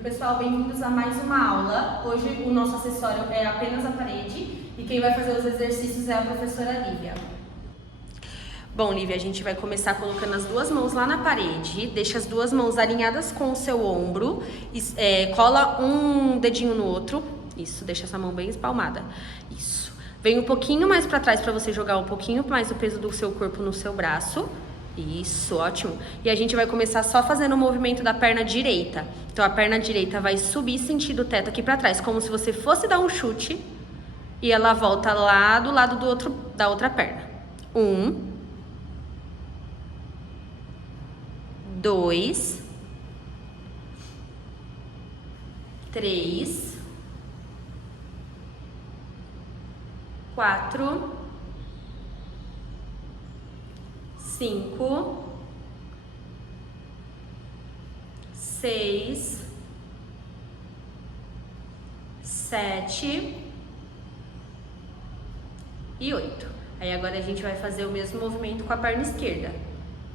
Oi pessoal, bem-vindos a mais uma aula. Hoje o nosso acessório é apenas a parede e quem vai fazer os exercícios é a professora Lívia. Bom, Lívia, a gente vai começar colocando as duas mãos lá na parede, deixa as duas mãos alinhadas com o seu ombro, cola um dedinho no outro, isso, deixa essa mão bem espalmada, isso. Vem um pouquinho mais para trás para você jogar um pouquinho mais o peso do seu corpo no seu braço. Isso, ótimo. E a gente vai começar só fazendo o movimento da perna direita. Então a perna direita vai subir sentido o teto aqui pra trás, como se você fosse dar um chute. E ela volta lá do lado da outra perna. 1, 2, 3, 4, 5, 6, 7 e 8. Aí agora a gente vai fazer o mesmo movimento com a perna esquerda.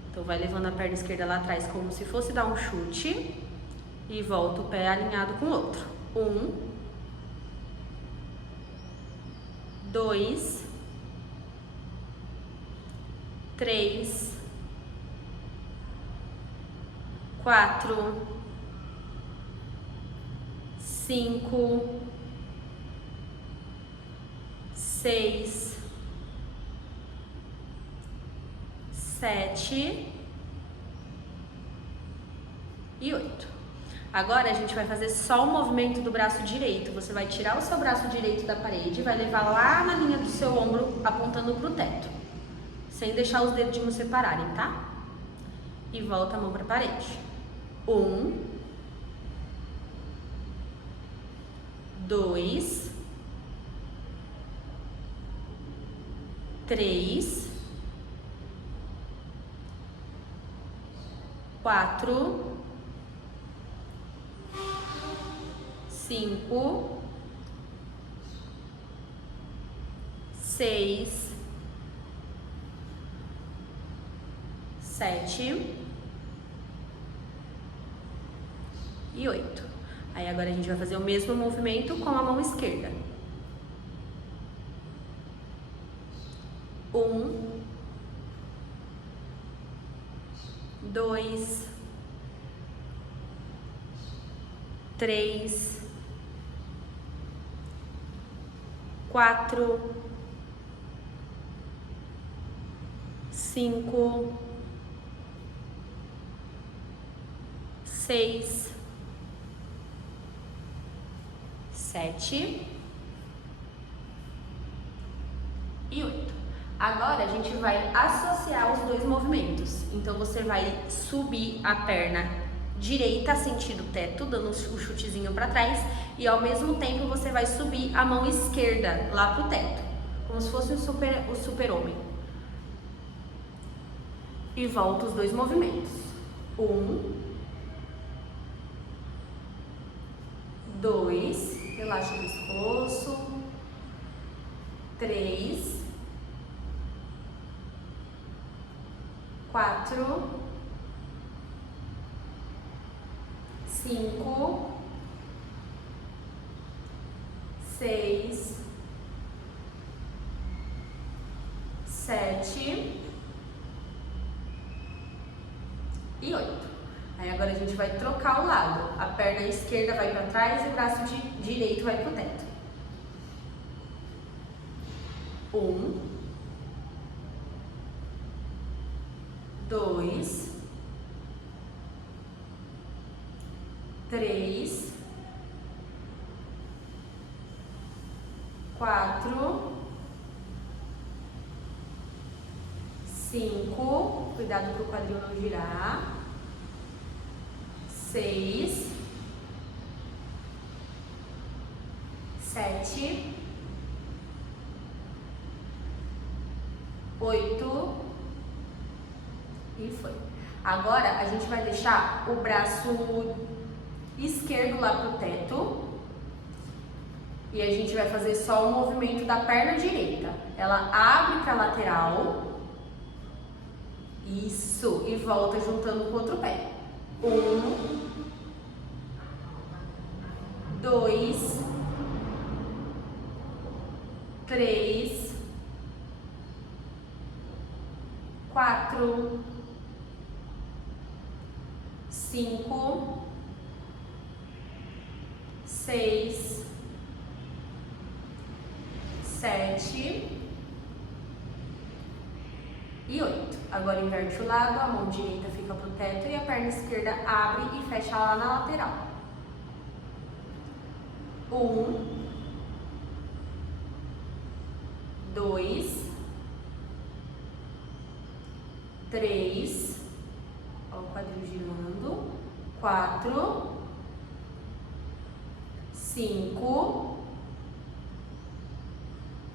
Então vai levando a perna esquerda lá atrás como se fosse dar um chute e volta o pé alinhado com o outro. 1, 2, 3, 4, 5, 6, 7 e 8. Agora a gente vai fazer só o movimento do braço direito. Você vai tirar o seu braço direito da parede e vai levar lá na linha do seu ombro, apontando para o teto, sem deixar os dedinhos separarem, tá? E volta a mão para a parede. 1, 2, 3, 4, 5, 6, 7 e 8. Aí agora a gente vai fazer o mesmo movimento com a mão esquerda. 1, 2, 3, 4, 5, 6, 7 e 8. Agora a gente vai associar os dois movimentos. Então você vai subir a perna direita sentido teto, dando o chutezinho para trás, e ao mesmo tempo você vai subir a mão esquerda lá pro teto, como se fosse o super-homem. E volta os dois movimentos. 1, 2, relaxa o pescoço. 3, 4, 5, 6, 7 e 8. Aí agora a gente vai trocar o lado. A perna esquerda vai para trás e o braço direito vai para o teto. 1, 2, 3, 4, 5, cuidado para o quadril não girar. 6, 7, 8 e foi. Agora a gente vai deixar o braço esquerdo lá pro teto e a gente vai fazer só o movimento da perna direita. Ela abre para lateral, isso, e volta juntando com o outro pé. 1, 5, 6, 7 e 8. Agora inverte o lado, a mão direita fica pro teto e a perna esquerda abre e fecha lá na lateral. 1, 2, 3, ó, o quadril girando, 4, 5,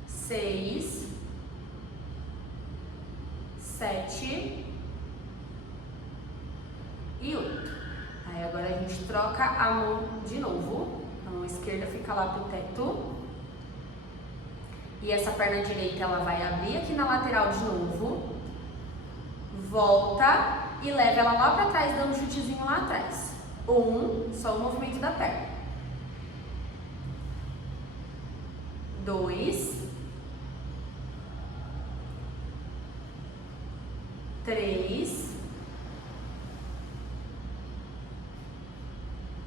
6, 7 e 8. Aí agora a gente troca a mão de novo. A mão esquerda fica lá pro teto. E essa perna direita ela vai abrir aqui na lateral de novo. Volta e leva ela lá pra trás, dando um chutezinho lá atrás. 1, só o movimento da perna. 2, 3,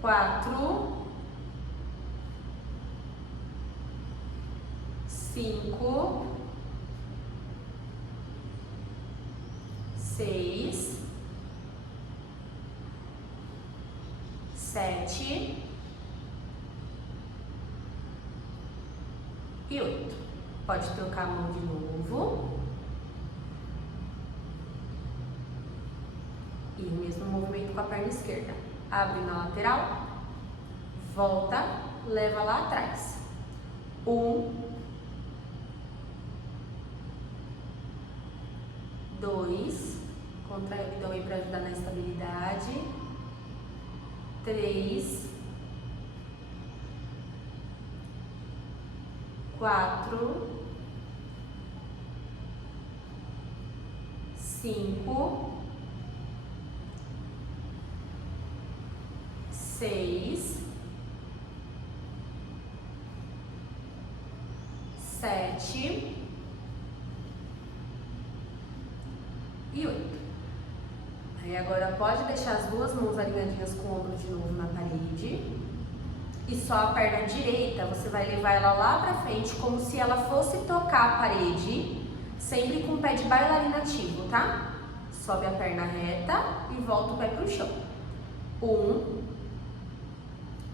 4, 5, 6, 7 e 8. Pode trocar a mão de novo. E o mesmo movimento com a perna esquerda. Abre na lateral, volta, leva lá atrás. 1, 2, contrai o abdômen para ajudar na estabilidade. 3, 4, 5, 6, 7 e 8. Aí agora pode deixar as duas mãos alinhadinhas com o ombro de novo na parede. E só a perna direita, você vai levar ela lá pra frente como se ela fosse tocar a parede, sempre com o pé de bailarina ativo, tá? Sobe a perna reta e volta o pé pro chão. 1,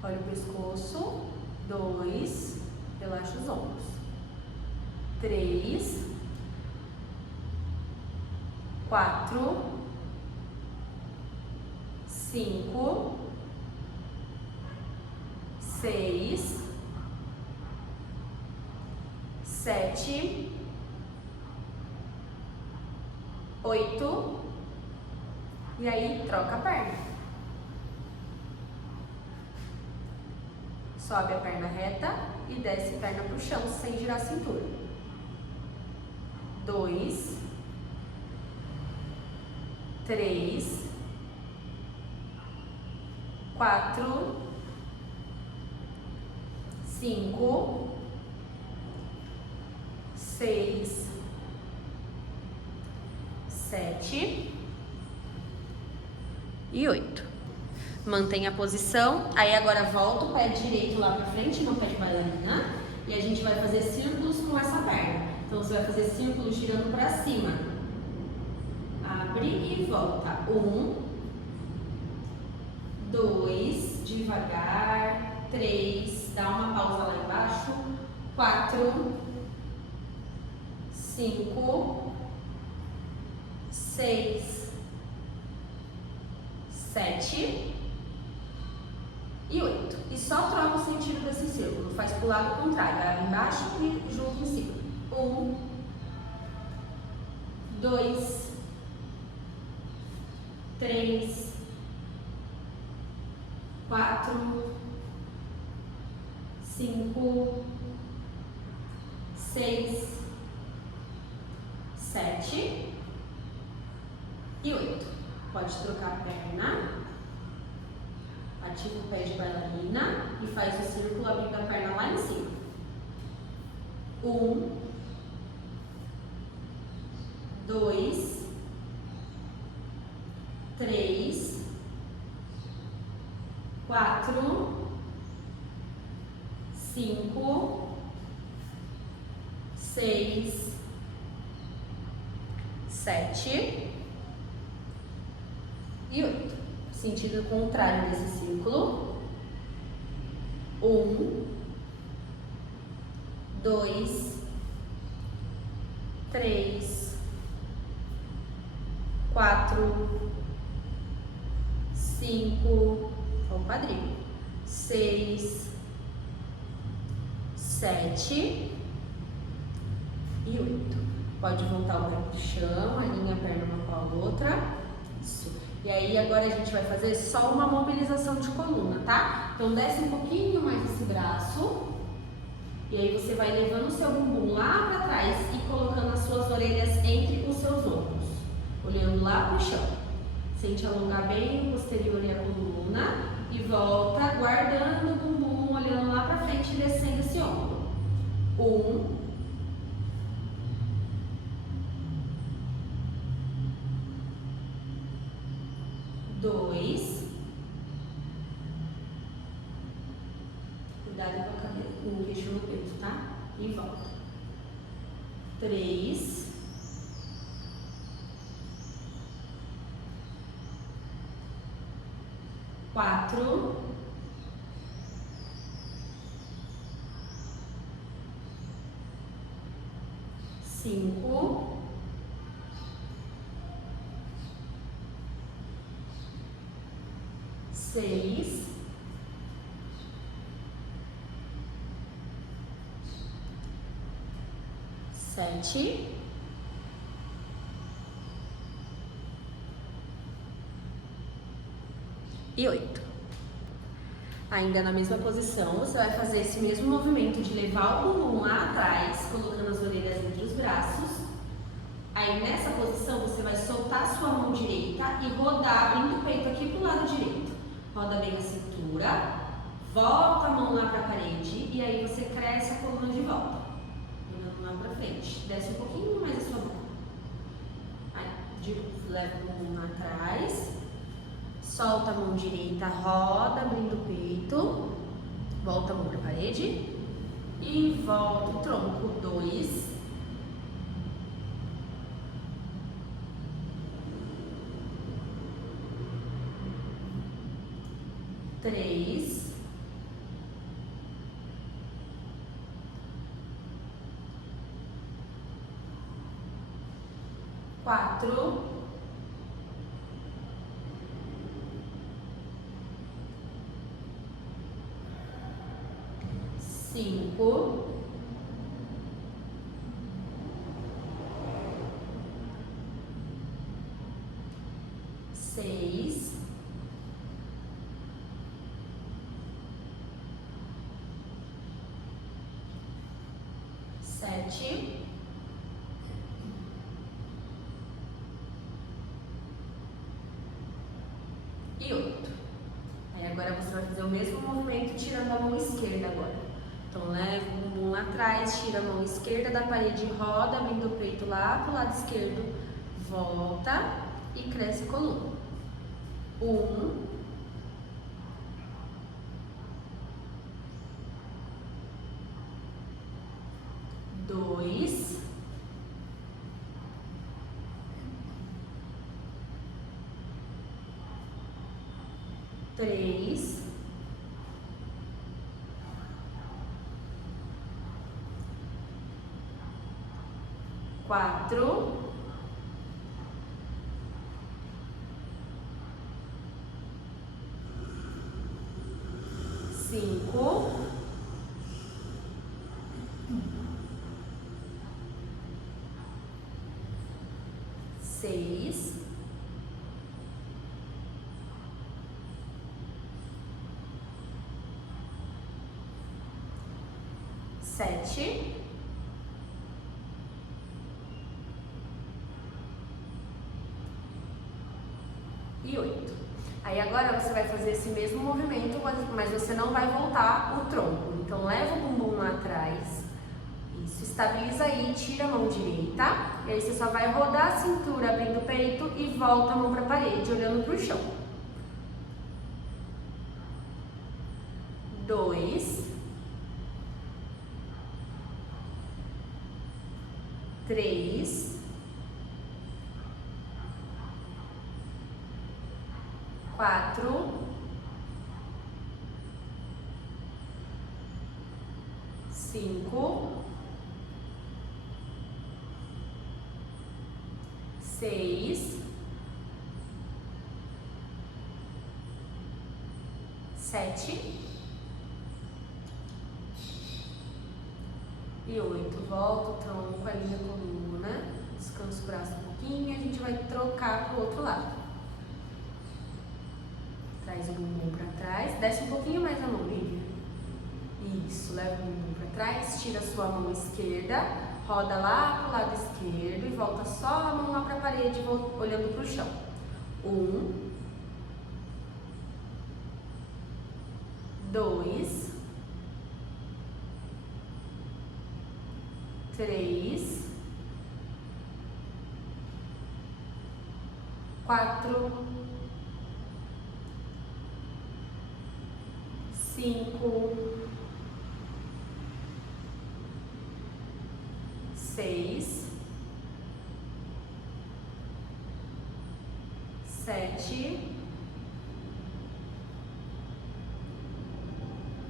olha o pescoço. 2, relaxa os ombros. 3, 4, 5, 6, 7, 8 e aí troca a perna. Sobe a perna reta e desce a perna pro chão sem girar a cintura. 2, 3, 4, 5, 6, 7 e 8. Mantenha a posição. Aí agora volta o pé direito lá pra frente, no pé de bailarina. E a gente vai fazer círculos com essa perna. Então você vai fazer círculos girando pra cima. Abre e volta. 1, 2, devagar. 3, dá uma pausa lá embaixo. 4, 5, 6, 7 e 8. E só troca o sentido desse círculo. Faz pro lado contrário. Abre embaixo e junto em cima. 1, 2, 3, 4, 5, 6, 7 e 8. Pode trocar a perna, ativa o pé de bailarina e faz o círculo abrindo a perna lá em cima. 1, 2, 3, 4, 5, 6, 7 e 8. Sentido contrário desse círculo. 1, 2, 3, 4, 5, ó o quadril, 6, 7 e 8. Pode voltar o pé pro chão, alinha a perna uma com a outra. Isso. E aí agora a gente vai fazer só uma mobilização de coluna, tá? Então desce um pouquinho mais esse braço. E aí você vai levando o seu bumbum lá para trás e colocando as suas orelhas entre os seus ombros. Olhando lá pro chão. Sente alongar bem o posterior e a coluna. E volta guardando o bumbum, olhando lá para frente e descendo esse ombro. 1, 2, cuidado com a cabeça, com o queixo no peito, tá? E volta. 3, 4, 5, 6, 7 e 8. Ainda na mesma posição, você vai fazer esse mesmo movimento de levar o bumbum lá atrás, colocando as orelhas entre os braços. Aí nessa posição você vai soltar a sua mão direita e rodar, abrindo o peito aqui pro lado direito. Roda bem a cintura, volta a mão lá para a parede e aí você cresce a coluna de volta. Olhando lá para frente. Desce um pouquinho mais a sua mão. Aí, leva o bumbum lá atrás. Solta a mão direita, roda, abrindo o peito. Volta a mão para a parede. E volta o tronco. 2. 3, 4, 5, 6, 7 e 8. Aí agora você vai fazer o mesmo movimento tirando a mão esquerda agora. Então leva o bumbum lá atrás, tira a mão esquerda da parede, roda, abrindo o peito lá pro lado esquerdo, volta e cresce a coluna. 1, 2, 3, 4, 5, 6, 7 e 8. Aí agora você vai fazer esse mesmo movimento, mas você não vai voltar o tronco. Então leva o bumbum lá atrás. Isso, estabiliza aí, tira a mão direita. E aí você só vai rodar a cintura, abrindo o peito e volta a mão para a parede, olhando para o chão. 2, 3, 4, 5, 6, 7 e 8. Volta o tronco, alinha a coluna, descansa o braço um pouquinho e a gente vai trocar para o outro lado. Traz o bumbum para trás, desce um pouquinho mais a mão, Lívia. Isso, leva o bumbum para trás, tira a sua mão esquerda, roda lá pro lado esquerdo e volta só a mão lá para a parede, olhando para o chão. 1, 2, 3, 4, 5, 6, 7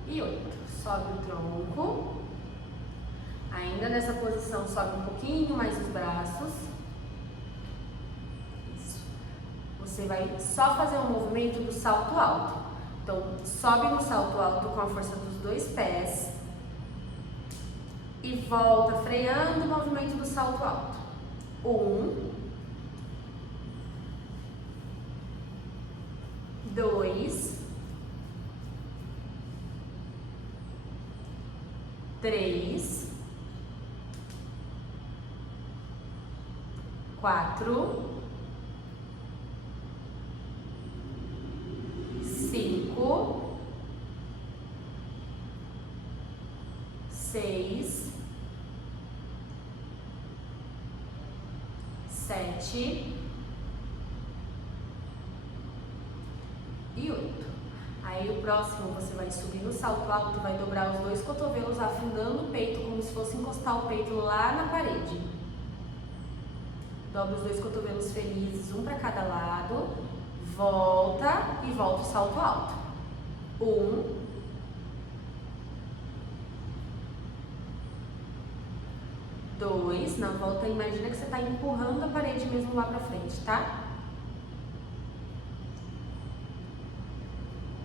e 8. Sobe o tronco. Ainda nessa posição, sobe um pouquinho mais os braços. Isso. Você vai só fazer um movimento do salto alto. Então, sobe no salto alto com a força dos dois pés. E volta, freando o movimento do salto alto. 1, 2, 3, 4, 5, 6, 7 e 8. Aí o próximo você vai subir no salto alto, vai dobrar os dois cotovelos, afundando o peito como se fosse encostar o peito lá na parede. Dobra os dois cotovelos felizes, um para cada lado, volta e volta o salto alto. 1, 2, na volta imagina que você está empurrando a parede mesmo lá para frente, tá?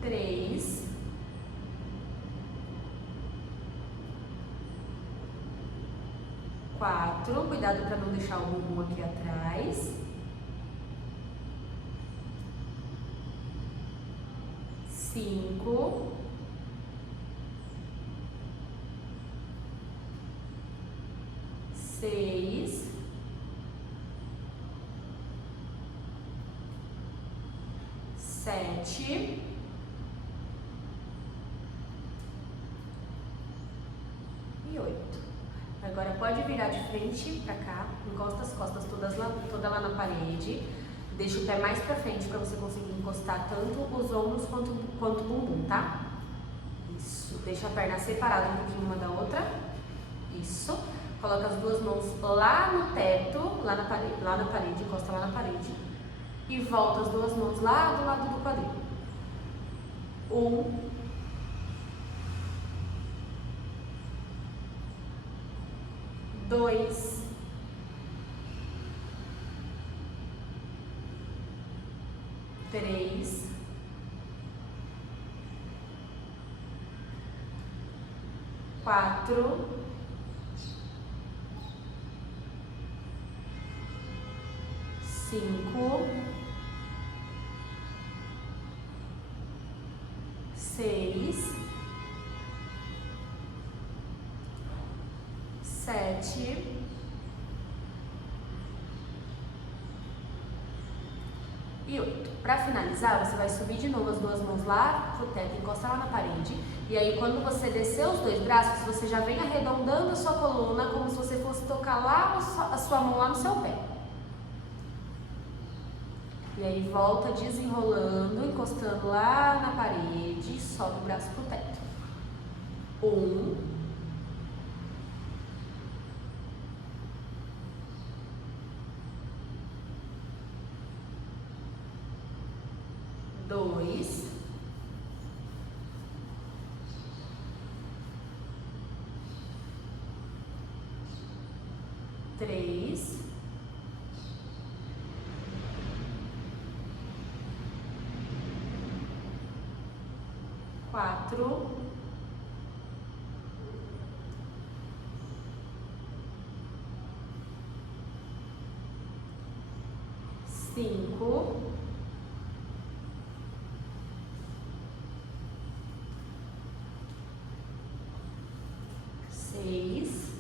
3, 4, cuidado para não deixar o bumbum aqui atrás. 5, 6, 7 e 8. Agora pode virar de frente pra cá, encosta as costas toda lá na parede, deixa o pé mais pra frente pra você conseguir encostar tanto os ombros quanto o bumbum, tá? Isso, deixa a perna separada um pouquinho uma da outra, isso. Coloca as duas mãos lá no teto, lá na parede, encosta lá na parede. E volta as duas mãos lá do lado do quadril. 1, 2, 3, 4, 5, 6, 7 e 8. Para finalizar, você vai subir de novo as duas mãos lá pro teto, encostar lá na parede. E aí, quando você descer os dois braços, você já vem arredondando a sua coluna, como se você fosse tocar lá a sua mão lá no seu pé. E aí, volta desenrolando, encostando lá na parede e sobe o braço pro teto. Um, dois, três, quatro, cinco, seis,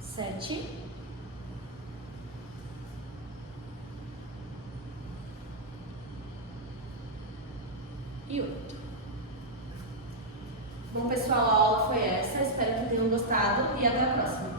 sete, e 8. Bom, pessoal, a aula foi essa. Espero que tenham gostado e até a próxima.